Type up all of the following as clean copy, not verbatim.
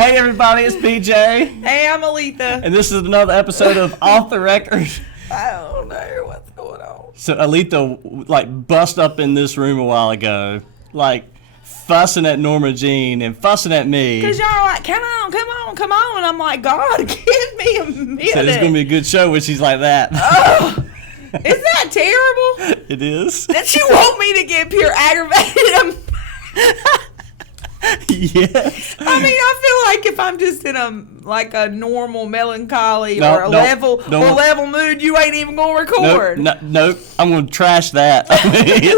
Hey everybody, it's BJ. Hey, I'm Aleatha. And this is another episode of Off the Record. I don't know what's going on. So Aleatha bust up in this room a while ago, fussing at Norma Jean and fussing at me. Because y'all are like, come on. And I'm like, God, give me a minute. So it's going to be a good show when she's like that. Oh, is that terrible? It is. Did you want me to get pure aggravated? Yes. I mean, I feel like if I'm just in a normal melancholy or level mood, you ain't even gonna record. Nope. I'm gonna trash that.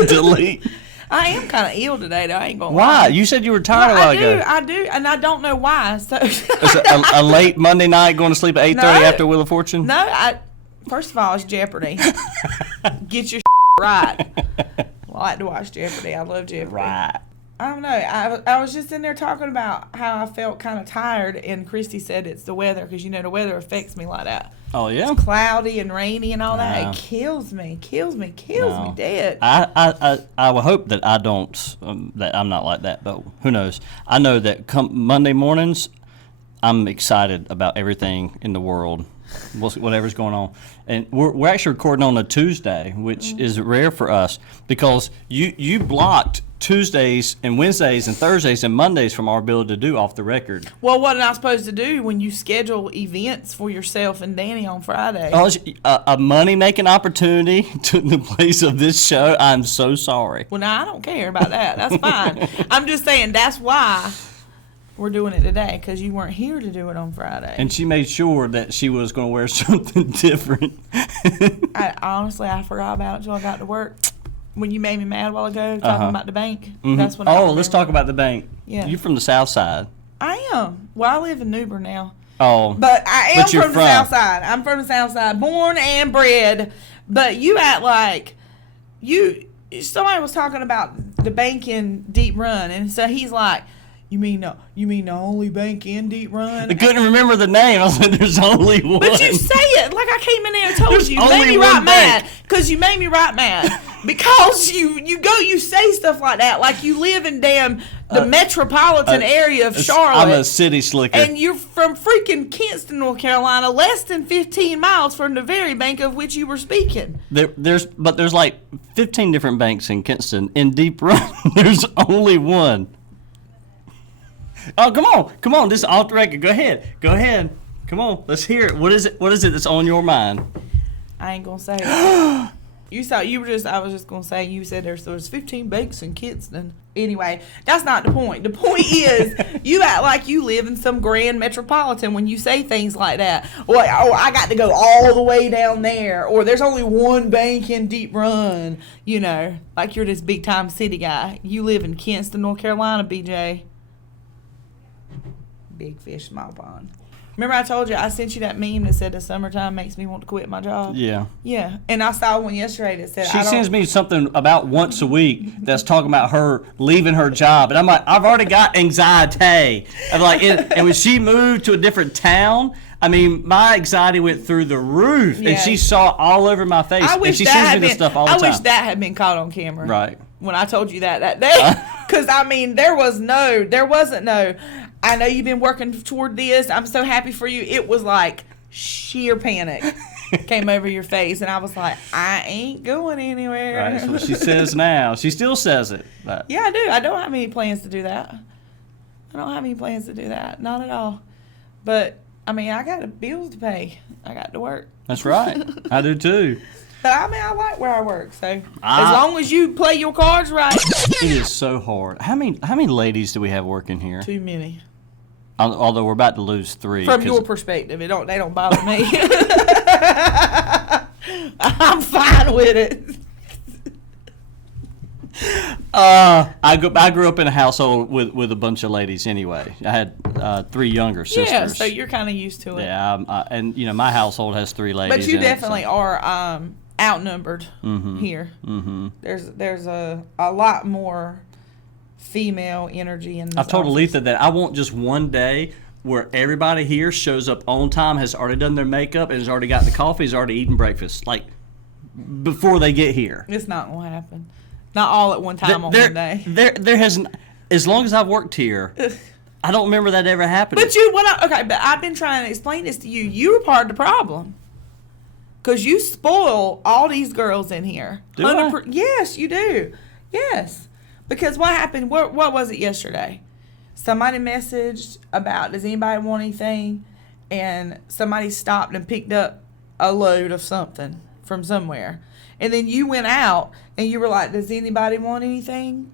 Delete. I am kind of ill today, though. I ain't gonna Why? lie. You said you were tired a while ago. I do, and I don't know why. So Is it a late Monday night going to sleep at 8:30 after Wheel of Fortune? No, first of all, it's Jeopardy. Get your right. Well, I like to watch Jeopardy. I love Jeopardy. Right. I don't know. I was just in there talking about how I felt kind of tired, and Christy said it's the weather, because, the weather affects me like that. Oh, yeah? It's cloudy and rainy and all that. It kills me dead. I would hope that I don't, that I'm not like that, but who knows. I know that come Monday mornings, I'm excited about everything in the world, whatever's going on. And we're actually recording on a Tuesday, which is rare for us, because you blocked Tuesdays and Wednesdays and Thursdays and Mondays from our ability to do Off the Record. Well, what am I supposed to do when you schedule events for yourself and Danny on Friday? Oh, a money-making opportunity to the place of this show. I'm so sorry. Well, no, I don't care about that. That's fine. I'm just saying that's why we're doing it today, because you weren't here to do it on Friday. And she made sure that she was going to wear something different. I forgot about it until I got to work. When you made me mad a while ago talking about the bank, that's when let's talk about the bank. Yeah. You're from the South Side. I am. Well, I live in Newbern now. Oh. But I am from the South Side. I'm from the South Side, born and bred. But you act like somebody was talking about the bank in Deep Run, and so he's like, You mean the only bank in Deep Run? I couldn't remember the name. I was like, there's only one. But you say it like I came in there and told you. You only made me one right bank. mad. Because you made me right mad. Because you say stuff like that. Like you live in the metropolitan area of Charlotte. I'm a city slicker. And you're from freaking Kinston, North Carolina, less than 15 miles from the very bank of which you were speaking. There's 15 different banks in Kinston. In Deep Run, there's only one. Oh, come on. This is Off the Record. Go ahead. Come on, let's hear it. What is it that's on your mind? I ain't gonna say it. I was just gonna say, you said there's 15 banks in Kinston. Anyway, that's not the point. The point is, you act like you live in some grand metropolitan when you say things like that. Or, I got to go all the way down there. Or there's only one bank in Deep Run. Like you're this big time city guy. You live in Kinston, North Carolina, BJ. Big fish, small pond. Remember I told you I sent you that meme that said the summertime makes me want to quit my job? Yeah. Yeah. And I saw one yesterday that said She sends me something about once a week that's talking about her leaving her job. And I'm like, I've already got anxiety. I'm like, and when she moved to a different town, I mean, my anxiety went through the roof. Yeah. And she saw it all over my face. And she sends me this stuff all the time. I wish that had been caught on camera. Right. When I told you that day. Because, I mean, there wasn't no, I know you've been working toward this. I'm so happy for you. It was like sheer panic came over your face. And I was like, I ain't going anywhere. Right, that's what she says now. She still says it. But. Yeah, I do. I don't have any plans to do that. Not at all. But, I mean, I got bills to pay. I got to work. That's right. I do too. But, I mean, I like where I work. So, as long as you play your cards right. It is so hard. How many ladies do we have working here? Too many. Although we're about to lose 3. From your perspective, they don't bother me. I'm fine with it. I grew up in a household with a bunch of ladies anyway. I had 3 younger sisters. Yeah, so you're kind of used to it. Yeah, and my household has 3 ladies. But you definitely are outnumbered here. Mm-hmm. There's a lot more female energy in this I've told office. Aleatha that I want just one day where everybody here shows up on time, has already done their makeup, and has already got the coffee, has already eaten breakfast, like before they get here. It's not going to happen. Not all at one time on one day. There hasn't, as long as I've worked here, I don't remember that ever happening. But but I've been trying to explain this to you. You were part of the problem. Because you spoil all these girls in here. Do I? Yes, you do. Yes. Because what happened, what was it yesterday? Somebody messaged about, does anybody want anything? And somebody stopped and picked up a load of something from somewhere. And then you went out and you were like, does anybody want anything?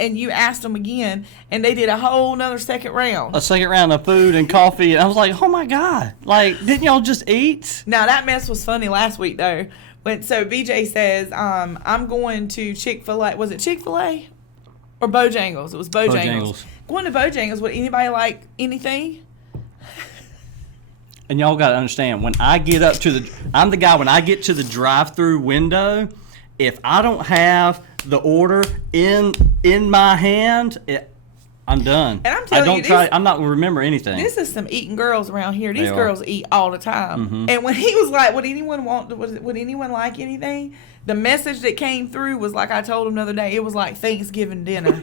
And you asked them again, and they did a whole nother second round. A second round of food and coffee. And I was like, oh, my God. Like, didn't y'all just eat? Now, that mess was funny last week, though. So, BJ says, I'm going to Chick-fil-A. Was it Chick-fil-A? Or Bojangles? It was Bojangles. Going to Bojangles. Would anybody like anything? And y'all got to understand, when I get up to I'm the guy, when I get to the drive-through window, if I don't have the order in my hand, I'm done. And I'm telling you, I'm not going to remember anything. This is some eating girls around here. These girls eat all the time. Mm-hmm. And when he was like, would anyone like anything? The message that came through was like I told him the other day, it was like Thanksgiving dinner.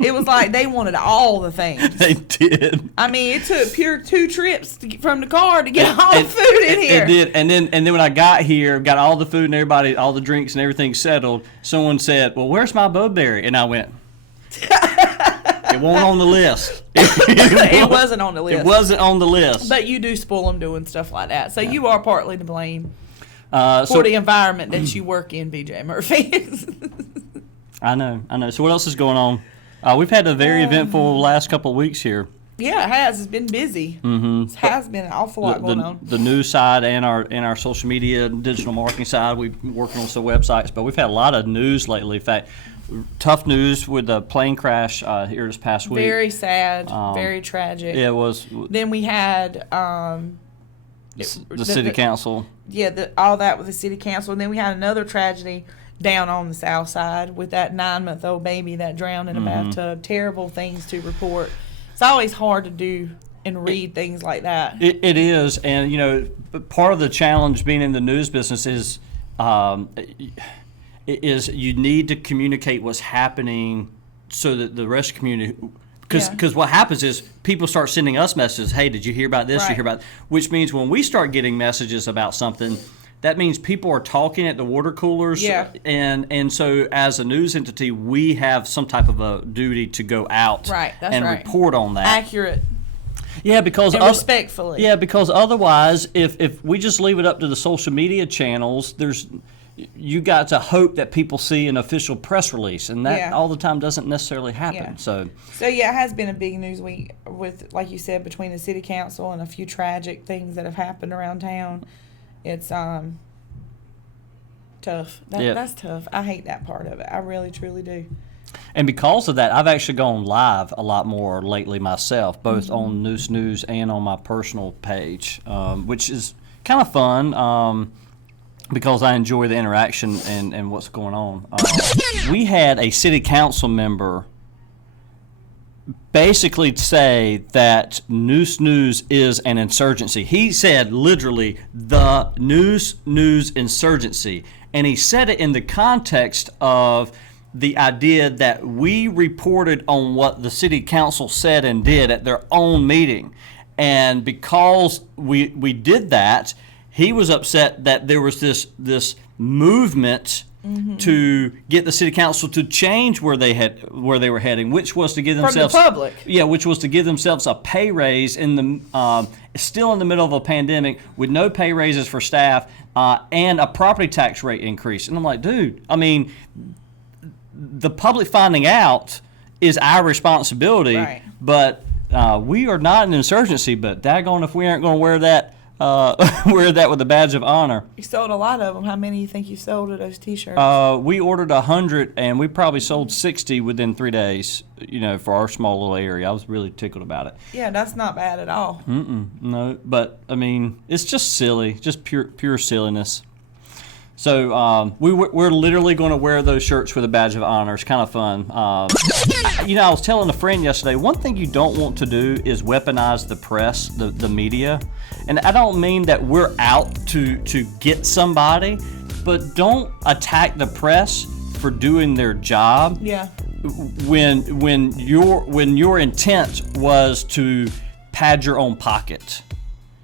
It was like they wanted all the things. They did. I mean, it took pure 2 trips from the car to get all the food in here. It did. And then when I got here, got all the food and everybody, all the drinks and everything settled, someone said, well, where's my bowberry? And I went, it wasn't on the list. It wasn't on the list. It wasn't on the list. But you do spoil them doing stuff like that. So you are partly to blame for the environment that you work in, BJ Murphy. I know. So what else is going on? We've had a very eventful last couple of weeks here. Yeah, it has. It's been busy. Mm-hmm. It has been an awful lot going on. The news side and our social media, digital marketing side, we're working on some websites, but we've had a lot of news lately. In fact, tough news with the plane crash here this past week. Very sad, very tragic. Yeah, it was. Then we had the city council. All that with the city council. And then we had another tragedy down on the south side with that 9-month-old baby that drowned in a bathtub. Terrible things to report. It's always hard to do and read things like that. It is, and part of the challenge being in the news business is you need to communicate what's happening so that the rest of the community. Because what happens is people start sending us messages. Hey, did you hear about this? Right. Did you hear about? Which means when we start getting messages about something, that means people are talking at the water coolers. Yeah. And so as a news entity, we have some type of a duty to go out and report on that. Accurate. Yeah, because respectfully. Yeah, because otherwise, if we just leave it up to the social media channels, you got to hope that people see an official press release, and that all the time doesn't necessarily happen. Yeah. So it has been a big news week with, like you said, between the city council and a few tragic things that have happened around town. It's tough. That's tough. I hate that part of it. I really, truly do. And because of that, I've actually gone live a lot more lately myself, both on News and on my personal page, which is kind of fun. Because I enjoy the interaction and what's going on. We had a city council member basically say that News is an insurgency. He said literally the News insurgency. And he said it in the context of the idea that we reported on what the city council said and did at their own meeting. And because we did that, he was upset that there was this movement to get the city council to change where they were heading, which was to give themselves from the public. Yeah, which was to give themselves a pay raise in the still in the middle of a pandemic with no pay raises for staff and a property tax rate increase. And I'm like, dude, I mean, the public finding out is our responsibility, but we are not an insurgency. But daggone if we aren't going to wear that. Wear that with a badge of honor. You sold a lot of them. How many do you think you sold of those T-shirts? We ordered 100, and we probably sold 60 within 3 days. For our small little area, I was really tickled about it. Yeah, that's not bad at all. No, but I mean, it's just silly, just pure silliness. So we're literally going to wear those shirts with a badge of honor. It's kind of fun. I was telling a friend yesterday, one thing you don't want to do is weaponize the press, the media. And I don't mean that we're out to get somebody, but don't attack the press for doing their job. Yeah. when your intent was to pad your own pocket.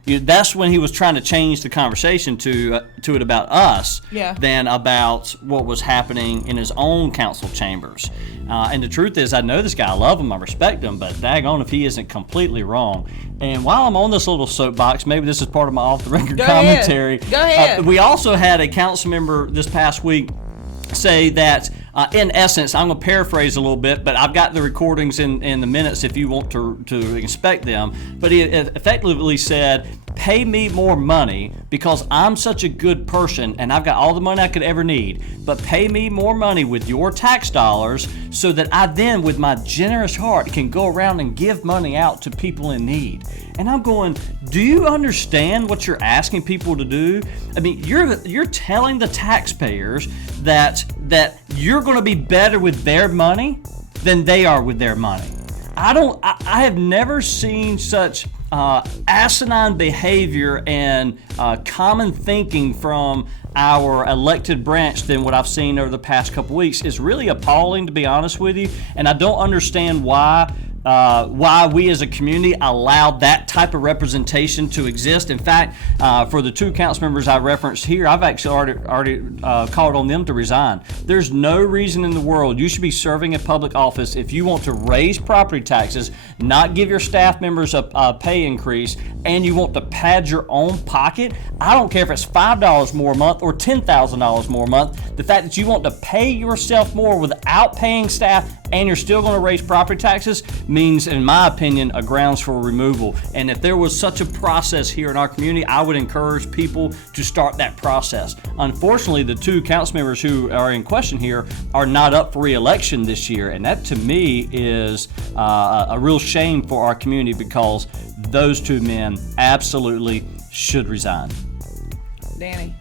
That's when he was trying to change the conversation to it about us than about what was happening in his own council chambers. And the truth is, I know this guy, I love him, I respect him, but daggone if he isn't completely wrong. And while I'm on this little soapbox, maybe this is part of my off-the-record commentary. Go ahead. We also had a council member this past week say that, in essence, I'm going to paraphrase a little bit, but I've got the recordings in the minutes if you want to inspect them. But he effectively said, pay me more money because I'm such a good person and I've got all the money I could ever need. But pay me more money with your tax dollars so that I then, with my generous heart, can go around and give money out to people in need. And I'm going, do you understand what you're asking people to do? I mean, you're telling the taxpayers that you're going to be better with their money than they are with their money. I have never seen such asinine behavior and common thinking from our elected branch than what I've seen over the past couple weeks. Is really appalling, to be honest with you, and I don't understand why we as a community allowed that type of representation to exist. In fact, for the two council members I referenced here, I've actually already called on them to resign. There's no reason in the world you should be serving a public office if you want to raise property taxes, not give your staff members a pay increase, and you want to pad your own pocket. I don't care if it's $5 more a month or $10,000 more a month. The fact that you want to pay yourself more without paying staff and you're still going to raise property taxes means, in my opinion, a grounds for removal. And if there was such a process here in our community, I would encourage people to start that process. Unfortunately, the two council members who are in question here are not up for re-election this year, and that to me is a real shame for our community because those two men absolutely should resign. Danny.